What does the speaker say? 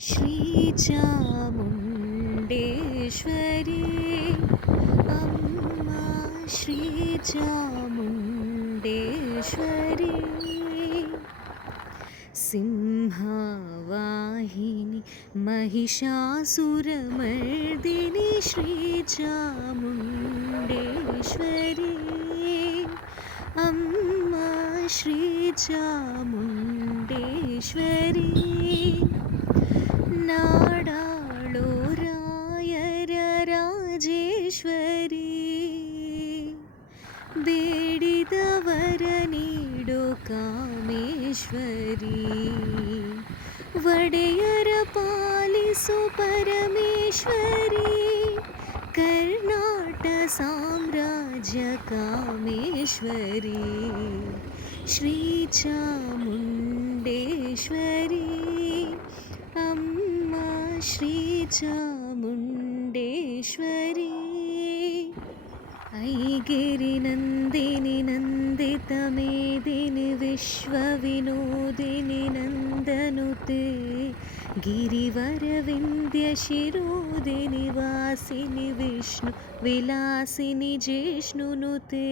श्रीचामुण्डेश्वरी अम्मा श्रीचामुण्डेश्वरी सिंहवाहिनी महिषासुरमर्दिनी श्रीचामुण्डेश्वरी अम्मा श्रीचामुण्डेश्वरी नाडाळो रायर राजेश्वरी ಬೇಡಿದವರ ನೀಡೋ ಕಾಮೇಶ್ವರಿ ಒಡೆಯರ ಪಾಲಿಸು ಪರಮೇಶ್ವರಿ ಕರ್ನಾಟ ಸಾಮ್ರಾಜ್ಯ ಕಾಮೇಶ್ವರಿ ಶ್ರೀ ಚಾಮುಂಡೇಶ್ವರಿ ಅಮ್ಮ ಶ್ರೀ ಚಾಮುಂಡೇಶ್ವರಿ ऐगिरि नन्दिनि नन्दितमेदिनि विश्वविनोदिनि नन्दनुते गिरिवरविन्द्यशिरोदिनि वासिनि विष्णु विलासिनि जिष्णुनुते।